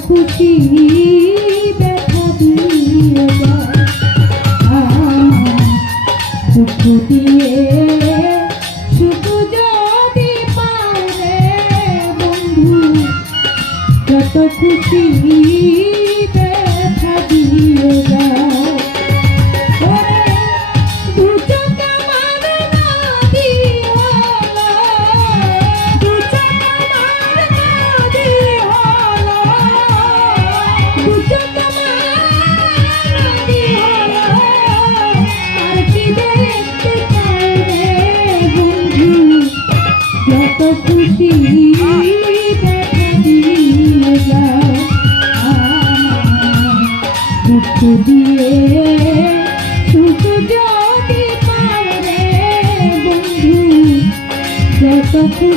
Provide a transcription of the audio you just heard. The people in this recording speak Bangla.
খুশি দেখা দিয়ে যায় আমার দুঃখ দিয়ে সুখ যদি পারে বন্ধু যত খুশি দেখা দিয়ে যায় যত খুশি দেখা দিয়ে যায় দুঃখ দিয়ে সুখ যদি পারে বন্ধু যত খুশি